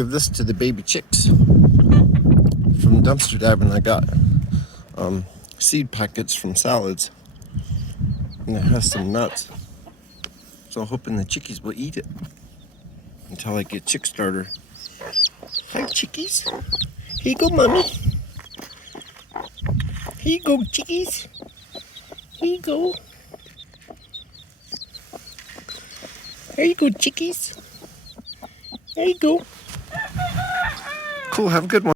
give this to the baby chicks. From dumpster diving, I got seed packets from salads, and it has some nuts. So I'm hoping the chickies will eat it until I get chick starter. Hi, chickies. Here you go, mommy. Here you go, chickies. Here you go. There you go, chickies. There you go. Cool, have a good one.